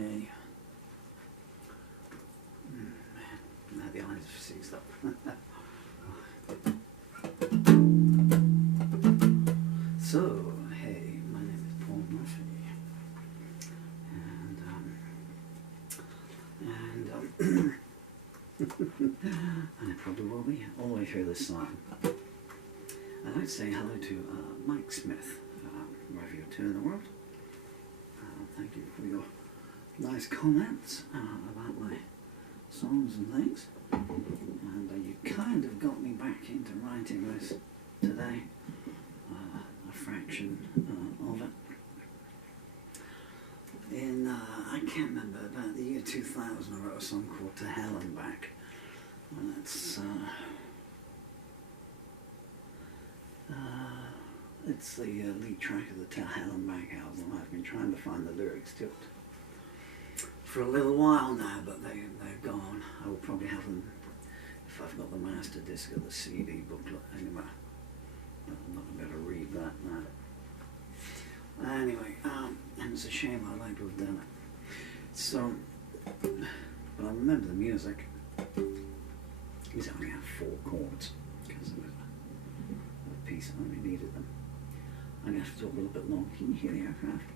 Hey. Man, now the eyes have seized up. So, hey, my name is Paul Murphy, and I probably will be all the way through this song. I'd like to say hello to Mike Smith, wherever you're to in the world. Thank you for your nice comments about my songs and things, and you kind of got me back into writing this today. A fraction of it. In, I can't remember, about the year 2000 I wrote a song called To Hell and Back. And it's the lead track of the To Hell and Back album. I've been trying to find the lyrics to it for a little while now, but they're gone. I will probably have them if I've got the master disc or the CD booklet anyway. I'm not going to be able to read that now. Anyway, and it's a shame I'd like to have done it. So, but I remember the music. These only have 4 chords because it was a piece that only needed them. I'm going to have to talk a little bit long. Can you hear the aircraft?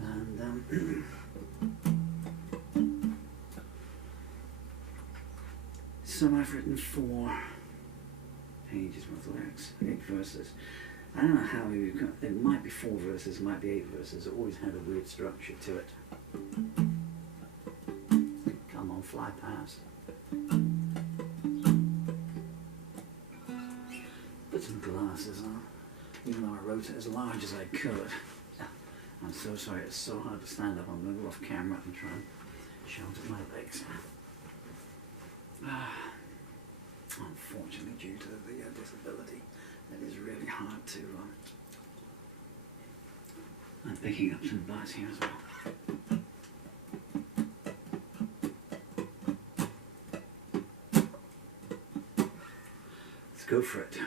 And so I've written 4 pages worth of lyrics, 8 verses. I don't know how you got, it might be 4 verses, it might be 8 verses. It always had a weird structure to it. Come on, fly past. Put some glasses on, even though I wrote it as large as I could. I'm so sorry, it's so hard to stand up. I'm going to go off camera and try and shelter my legs. Unfortunately, due to the disability, it is really hard to... I'm picking up some buzz here as well. Let's go for it.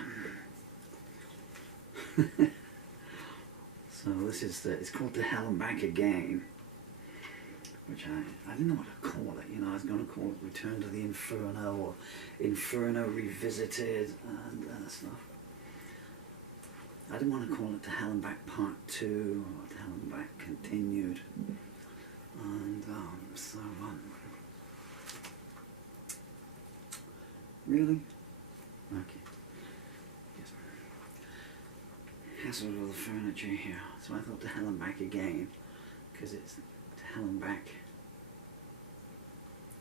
So this is it's called To Hell and Back Again, which I didn't know what to call it. You know, I was going to call it Return to the Inferno or Inferno Revisited and stuff. I didn't want to call it To Hell and Back Part 2 or To Hell and Back Continued. And really? Okay. Yes. Hassle with all the furniture here. So I thought To Hell and Back Again, because it's To Hell and Back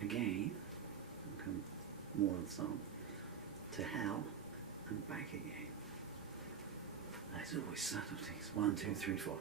Again. Okay, more of the song. To Hell and Back Again. There's always subtleties. 1, 2, 3, 4.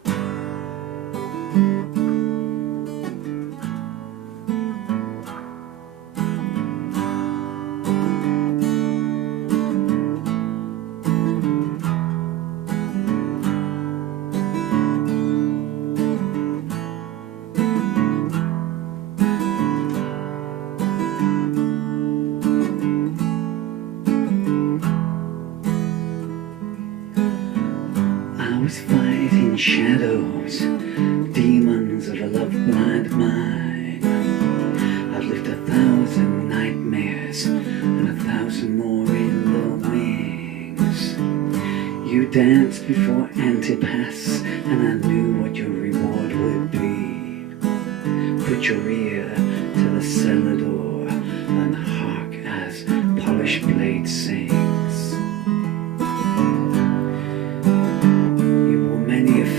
Fighting shadows, demons of a love-blind mind. I've lived 1,000 nightmares and 1,000 more in the wings. You danced before Antipas, and I knew what your reward would be. Put your ear to the cellar door and hark as polished blade sings.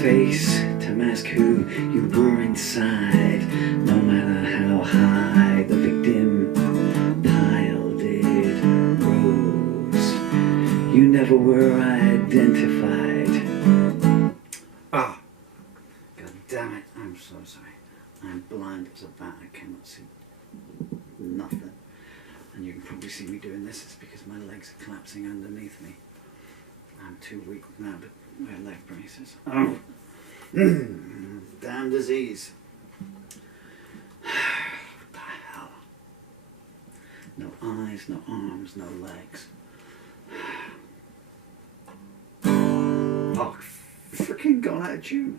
Face to mask who you were inside. No matter how high the victim piled it rose, you never were identified. Ah, God damn it! I'm so sorry. I'm blind as a bat. I cannot see nothing. And you can probably see me doing this. It's because my legs are collapsing underneath me. I'm too weak now to wear leg braces. Oh, damn disease. What the hell? No eyes, no arms, no legs. Oh, freaking gone out of tune.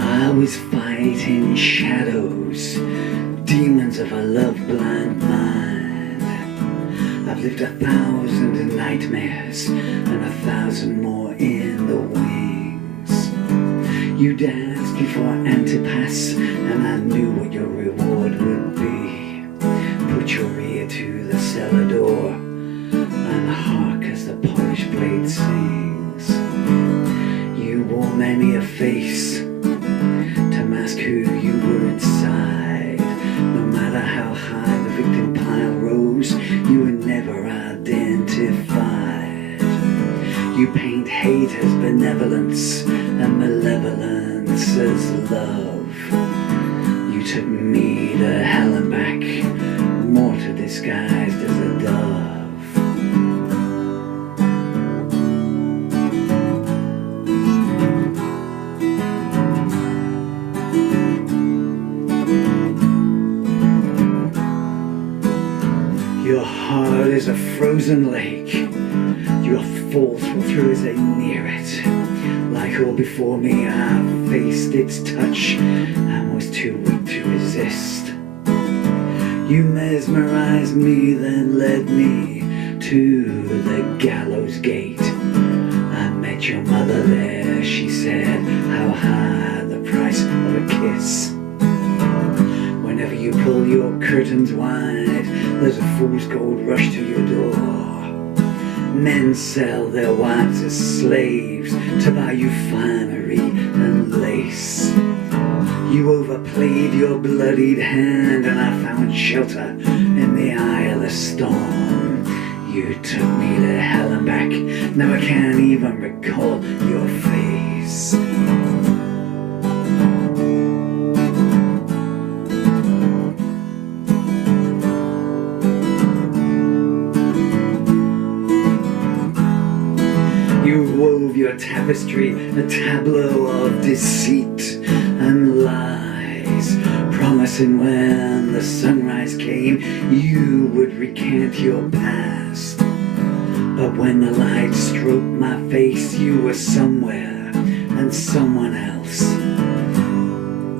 I was fighting shadows, demons of a love-blind mind. I've lived 1,000 nightmares and 1,000 more in the wings. You danced before Antipas, and I knew what your reward would be. Put your ear to the cellar door and hark as the polished blade sings. You wore many a face to mask who you were inside. No matter how high the victim pile rose, you were never identified. You paint hate as benevolence and malevolence as love. You took me to hell and back, mortar disguised as a dove. Your heart is a frozen lake. Your fall through as they near it. Like all before me, I faced its touch and was too weak to resist. You mesmerized me, then led me to the gallows gate. I met your mother there. She said, how high the price of a kiss. Whenever you pull your curtains wide, there's a fool's gold rush to your door. Men sell their wives as slaves to buy you finery and lace. You overplayed your bloodied hand, and I found shelter in the eye of the storm. You took me to hell and back. Now I can't even recall your face. You wove your tapestry, a tableau of deceit and lies, promising when the sunrise came you would recant your past. But when the light stroked my face, you were somewhere and someone else.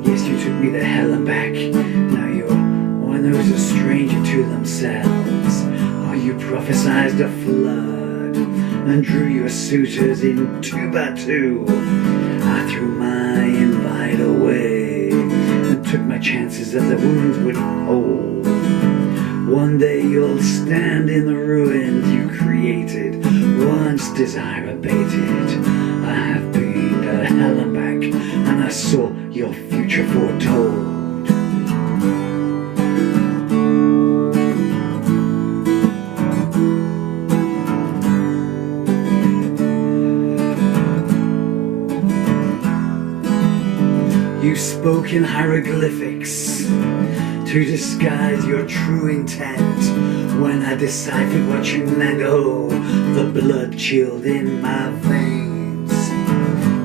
Yes, you took me to hell and back. Now your one who's a stranger to themselves. Oh, you prophesied a flood and drew your suitors in 2 by 2. I threw my invite away and took my chances that the wounds would hold. One day you'll stand in the ruins you created, once desire abated. I have been to hell and back, and I saw your future foretold. You spoke in hieroglyphics to disguise your true intent. When I deciphered what you meant, oh, the blood chilled in my veins.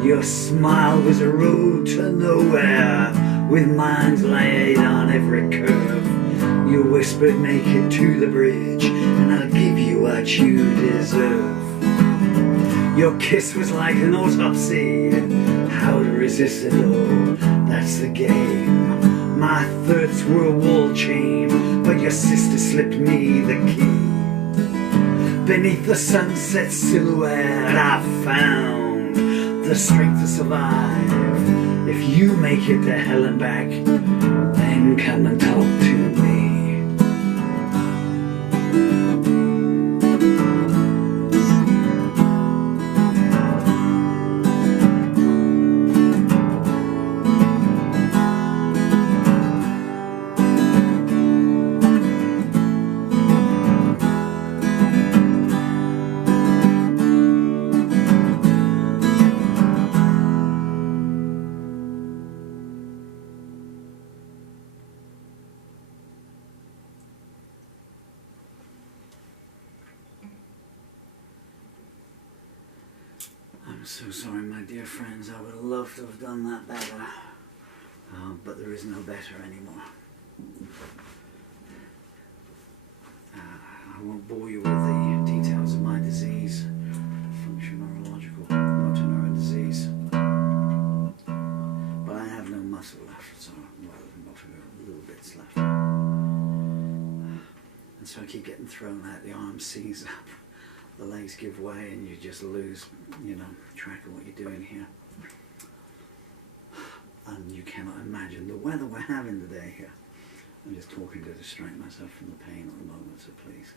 Your smile was a road to nowhere, with minds laid on every curve. You whispered, make it to the bridge, and I'll give you what you deserve. Your kiss was like an autopsy. How to resist it, oh, that's the game. My thoughts were a wall chain, but your sister slipped me the key. Beneath the sunset silhouette, I found the strength to survive. If you make it to hell and back, then come and talk to me. I'm so sorry, my dear friends. I would love to have done that better, but there is no better anymore. I won't bore you with the details of my disease, functional neurological motor neuron disease, but I have no muscle left, so a little bits left. And so I keep getting thrown out, the arm seize up, the legs give way, and you just lose, track of what you're doing here. And you cannot imagine the weather we're having today here. I'm just talking to distract myself from the pain at the moment, so please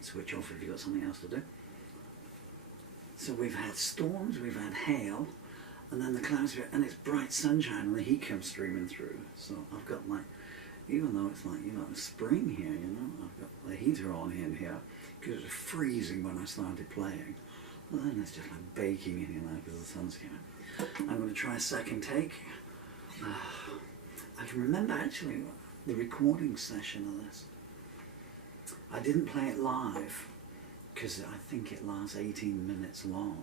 switch off if you've got something else to do. So we've had storms, we've had hail, and then the clouds, and it's bright sunshine, and the heat comes streaming through. So I've got even though it's spring here, I've got the heater on in here, because it was freezing when I started playing. Well, then it's just like baking in here now because the sun's coming. I'm going to try a second take. I can remember actually the recording session of this. I didn't play it live because I think it lasts 18 minutes long.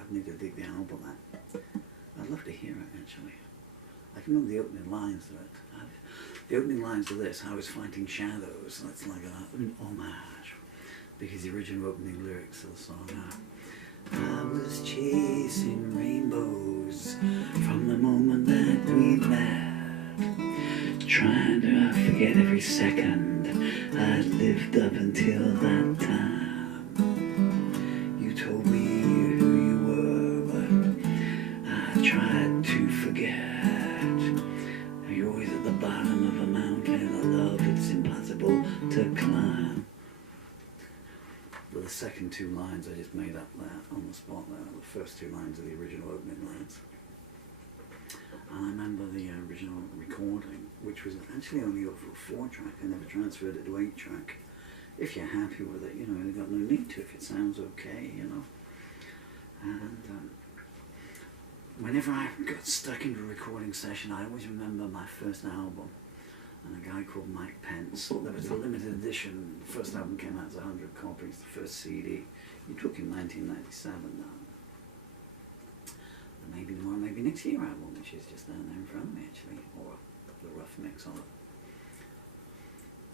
I'd need to dig the album out. I'd love to hear it actually. I can remember the opening lines of it. The opening lines of this, I was fighting shadows. That's like an homage, because the original opening lyrics of the song are, I was chasing rainbows from the moment that we met, trying to forget every second I'd lived up until that time. You told me who you were, but I tried to forget. You're always at the bottom of a mountain of love it's impossible to climb. But the second two lines I just made up there on the spot there, the first two lines of the original opening lines. And I remember the original recording, which was actually only over a 4-track. I never transferred it to 8-track. If you're happy with it, you've got no need to if it sounds okay, And whenever I got stuck into a recording session, I always remember my first album and a guy called Mike Pence. There was a limited edition. The first album came out as 100 copies, the first CD. He took in 1997 now. And maybe more, maybe next year album, which is just down there in front of me actually, or the rough mix of it.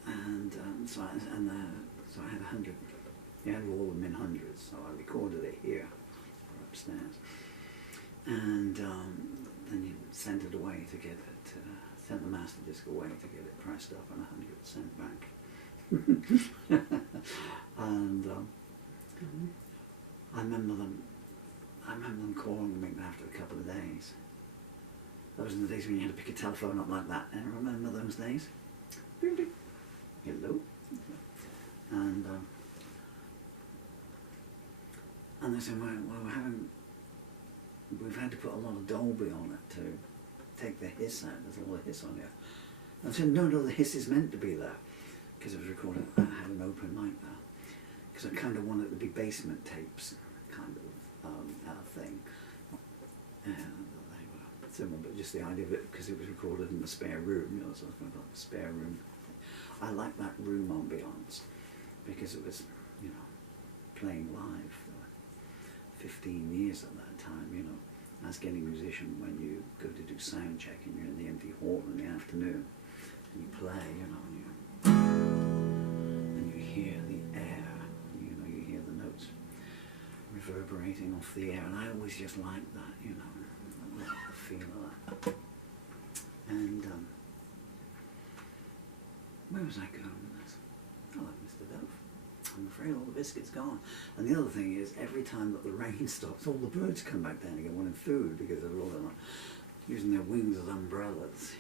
And so I had 100. You had all of them in hundreds, so I recorded it here, or upstairs. And then you sent it away to get it, sent the master disc away to get it pressed up and 100 sent back. And I remember them calling me after a couple of days. Those were the days when you had to pick a telephone up like that. And I remember those days. Bing, bing. Hello. And they said, well, we've had to put a lot of Dolby on it to take the hiss out. There's a lot of hiss on here. And I said, no, the hiss is meant to be there. Because it was recorded, I had an open mic there. Because I kind of wanted it to be basement tapes, kind of thing. And they were similar, but just the idea of it, because it was recorded in the spare room, so I was going to call it the spare room. I like that room ambiance, because it was, playing live for 15 years at that time, as any musician, when you go to do sound check and you're in the empty hall in the afternoon, and you play, and you hear the air, you hear the notes reverberating off the air, and I always just like that, I like the feel of that. And where was I going with this? I like Mr. Dove. I'm afraid all the biscuit's gone. And the other thing is, every time that the rain stops, all the birds come back down again wanting food, because they're all using their wings as umbrellas,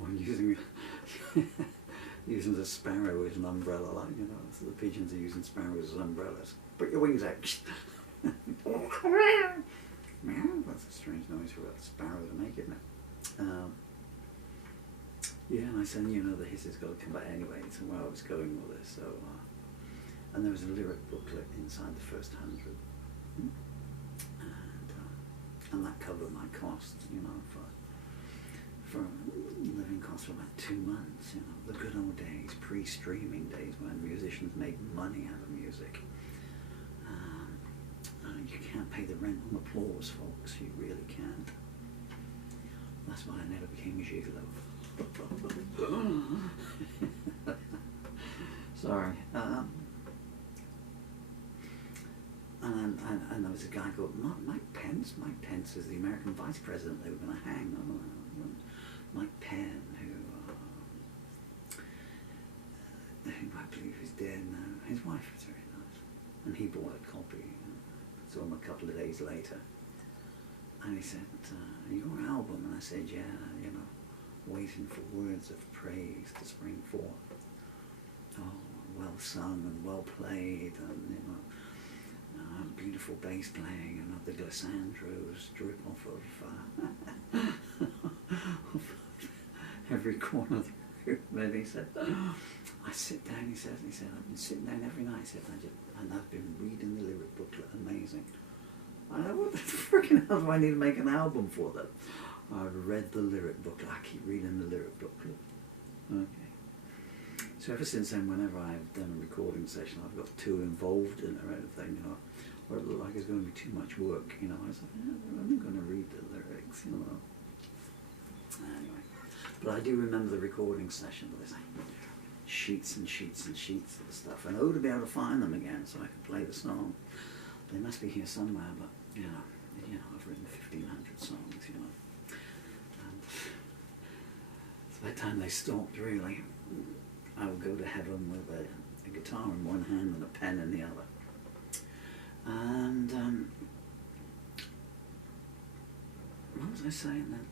or using the sparrow as an umbrella, so the pigeons are using sparrows as umbrellas. Put your wings out. That's a strange noise for a sparrow to make, isn't it? Yeah, and I said, the hiss has got to come back anyway, so where I was going with this. So, and there was a lyric booklet inside the first 100. And that covered my costs, for living costs for about 2 months, the good old days, pre-streaming days when musicians made money out of music. you can't pay the rent on applause, folks. You really can't. That's why I never became a gigolo. Sorry. And there was a guy called Mike Pence. Mike Pence was the American vice president they were going to hang. Mike Penn, who I believe is dead now. His wife was very nice. And he bought a copy. Saw him a couple of days later. And he said, your album? And I said, yeah, you know, waiting for words of praise to spring forth. Oh, well sung and well played, and you know, beautiful bass playing, and the glissandros drip off of every corner of the room. And he said, I sit down. He said, I've been sitting down every night. He said, and I've been reading the lyric booklet. Amazing. I know, what the freaking hell do I need to make an album for that? I've read the lyric booklet. I keep reading the lyric booklet. Okay. So ever since then, whenever I've done a recording session, I've got too involved in it or anything, you know, or it looked like it's going to be too much work, you know. I was like, I'm going to read the lyrics, you know. Anyway, but I do remember the recording session. There's like sheets and sheets and sheets of stuff, and to be able to find them again so I could play the song. They must be here somewhere, but you know, I've written 1,500 songs, you know. And so by the time they stopped, really, I would go to heaven with a guitar in one hand and a pen in the other. And what was I saying then?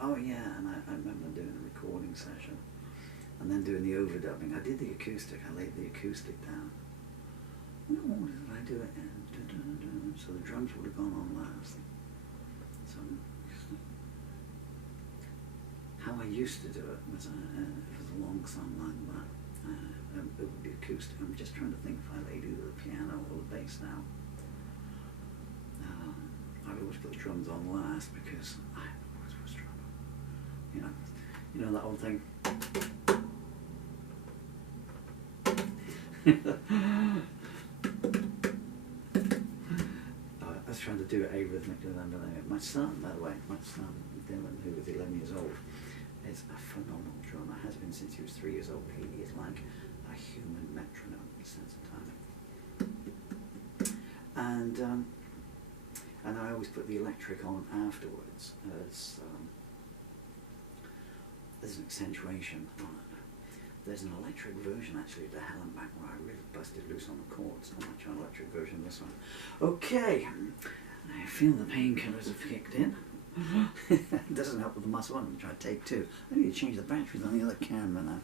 Oh yeah, and I remember doing a recording session and then doing the overdubbing. I did the acoustic. I laid the acoustic down. No, what did I do it in? So the drums would have gone on last. So how I used to do it was a long song like that. It would be acoustic. I'm just trying to think if I laid either the piano or the bass down. I'd always put the drums on last because I always was drummer. You know that old thing. I was trying to do it arrhythmically. My son, by the way, Dylan, who was 11 years old, is a phenomenal drummer. Has been since he was 3 years old. He is like a human metronome in the sense of timing. And I always put the electric on afterwards as there's an accentuation on it. There's an electric version actually of the Hell and Back where I really busted loose on the chords. I'm not an electric version of this one. Okay, I feel the painkillers have kicked in. It doesn't help with the muscle. I'm going to try take two. I need to change the batteries on the other camera now.